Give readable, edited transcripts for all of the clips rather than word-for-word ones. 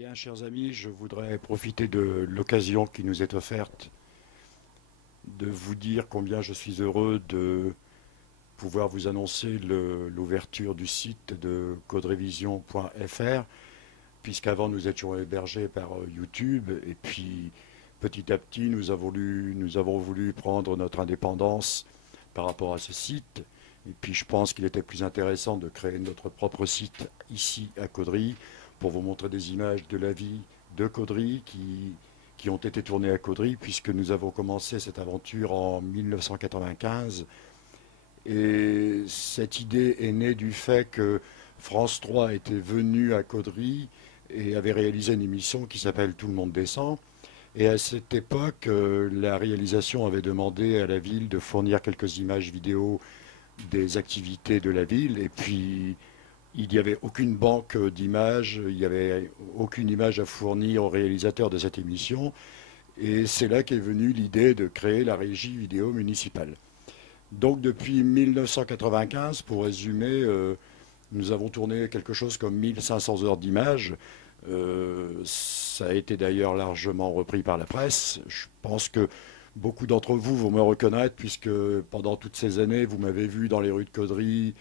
bien, chers amis, je voudrais profiter de l'occasion qui nous est offerte de vous dire combien je suis heureux de pouvoir vous annoncer l'ouverture du site de coderevision.fr, puisqu'avant nous étions hébergés par YouTube, et puis petit à petit nous avons voulu prendre notre indépendance par rapport à ce site, et puis je pense qu'il était plus intéressant de créer notre propre site ici à Caudry pour vous montrer des images de la vie de Caudry qui ont été tournées à Caudry, puisque nous avons commencé cette aventure en 1995. Et cette idée est née du fait que France 3 était venu à Caudry et avait réalisé une émission qui s'appelle Tout le monde descend. Et à cette époque, la réalisation avait demandé à la ville de fournir quelques images vidéo des activités de la ville. Et puis, il n'y avait aucune banque d'images, il n'y avait aucune image à fournir aux réalisateurs de cette émission. Et c'est là qu'est venue l'idée de créer la régie vidéo municipale. Donc depuis 1995, pour résumer, nous avons tourné quelque chose comme 1500 heures d'images. Ça a été d'ailleurs largement repris par la presse. Je pense que beaucoup d'entre vous vont me reconnaître puisque pendant toutes ces années, vous m'avez vu dans les rues de Caudry,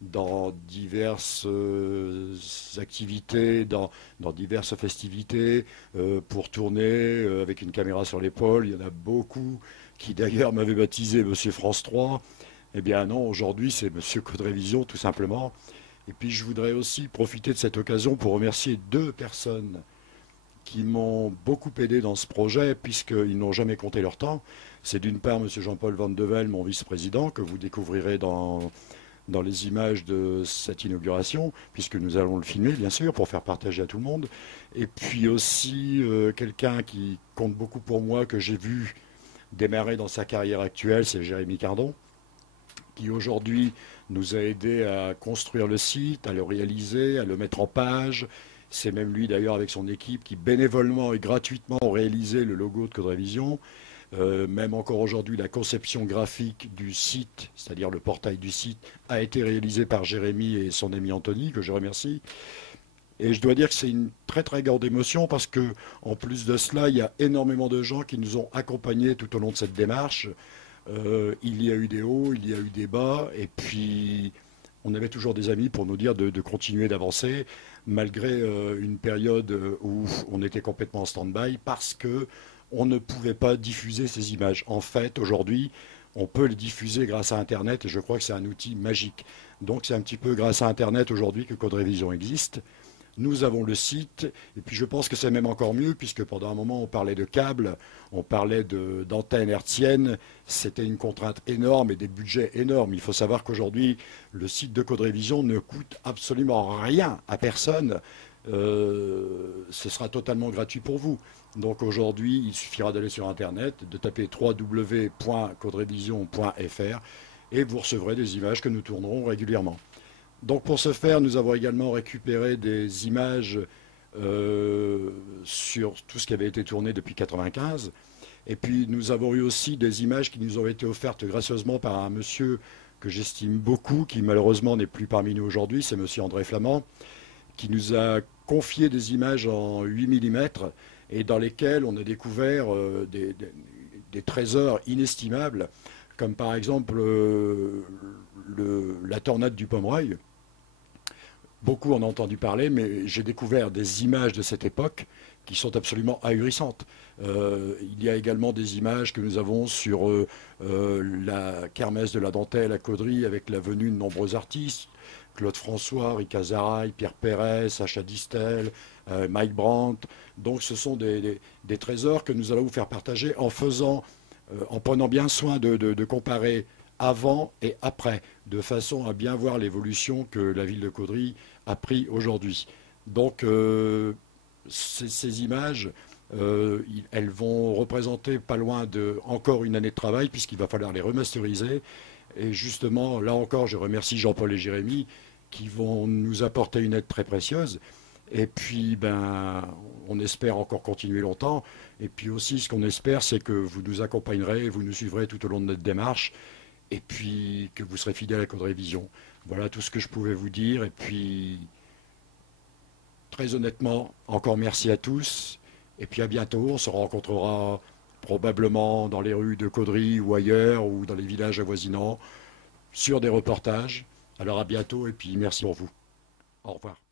dans diverses activités, dans diverses festivités, pour tourner avec une caméra sur l'épaule. Il y en a beaucoup qui d'ailleurs m'avaient baptisé Monsieur France 3. Eh bien non, aujourd'hui c'est Monsieur Caudrévision tout simplement. Et puis je voudrais aussi profiter de cette occasion pour remercier deux personnes qui m'ont beaucoup aidé dans ce projet, puisqu'ils n'ont jamais compté leur temps. C'est d'une part Monsieur Jean-Paul Van de Vel, mon vice-président, que vous découvrirez dans les images de cette inauguration, puisque nous allons le filmer, bien sûr, pour faire partager à tout le monde. Et puis aussi quelqu'un qui compte beaucoup pour moi, que j'ai vu démarrer dans sa carrière actuelle, c'est Jérémy Cardon, qui aujourd'hui nous a aidé à construire le site, à le réaliser, à le mettre en page. C'est même lui d'ailleurs avec son équipe qui bénévolement et gratuitement ont réalisé le logo de Caudrévision. Même encore aujourd'hui, la conception graphique du site, c'est-à-dire le portail du site, a été réalisée par Jérémy et son ami Anthony, que je remercie. Et je dois dire que c'est une très très grande émotion parce que, en plus de cela, il y a énormément de gens qui nous ont accompagnés tout au long de cette démarche. Il y a eu des hauts, il y a eu des bas, et puis on avait toujours des amis pour nous dire de continuer d'avancer, malgré une période où on était complètement en stand-by, parce que on ne pouvait pas diffuser ces images. En fait, aujourd'hui, on peut les diffuser grâce à Internet, et je crois que c'est un outil magique. Donc c'est un petit peu grâce à Internet aujourd'hui que Code Révision existe. Nous avons le site, et puis je pense que c'est même encore mieux, puisque pendant un moment on parlait de câbles, on parlait d'antennes hertziennes, c'était une contrainte énorme et des budgets énormes. Il faut savoir qu'aujourd'hui, le site de Code Révision ne coûte absolument rien à personne. Ce sera totalement gratuit pour vous. Donc aujourd'hui, il suffira d'aller sur Internet, de taper www.coderevision.fr et vous recevrez des images que nous tournerons régulièrement. Donc pour ce faire, nous avons également récupéré des images sur tout ce qui avait été tourné depuis 1995. Et puis nous avons eu aussi des images qui nous ont été offertes gracieusement par un monsieur que j'estime beaucoup, qui malheureusement n'est plus parmi nous aujourd'hui, c'est monsieur André Flamand, qui nous a confié des images en 8 mm et dans lesquelles on a découvert des trésors inestimables, comme par exemple la tornade du Pomereuil. Beaucoup en ont entendu parler, mais j'ai découvert des images de cette époque qui sont absolument ahurissantes. Il y a également des images que nous avons sur la kermesse de la dentelle à Caudry avec la venue de nombreux artistes. Claude François, Rika Zaraï, Pierre Perret, Sacha Distel, Mike Brandt. Donc ce sont des trésors que nous allons vous faire partager en prenant bien soin de comparer avant et après, de façon à bien voir l'évolution que la ville de Caudry a pris aujourd'hui. Donc ces images, elles vont représenter pas loin de encore une année de travail puisqu'il va falloir les remasteriser. Et justement, là encore, je remercie Jean-Paul et Jérémy qui vont nous apporter une aide très précieuse. Et puis, ben, on espère encore continuer longtemps. Et puis aussi, ce qu'on espère, c'est que vous nous accompagnerez, vous nous suivrez tout au long de notre démarche, et puis que vous serez fidèles à Code Révision. Voilà tout ce que je pouvais vous dire. Et puis, Très honnêtement, encore merci à tous. Et puis à bientôt. On se rencontrera probablement dans les rues de Caudry ou ailleurs, ou dans les villages avoisinants, sur des reportages. Alors à bientôt et puis merci pour vous. Au revoir.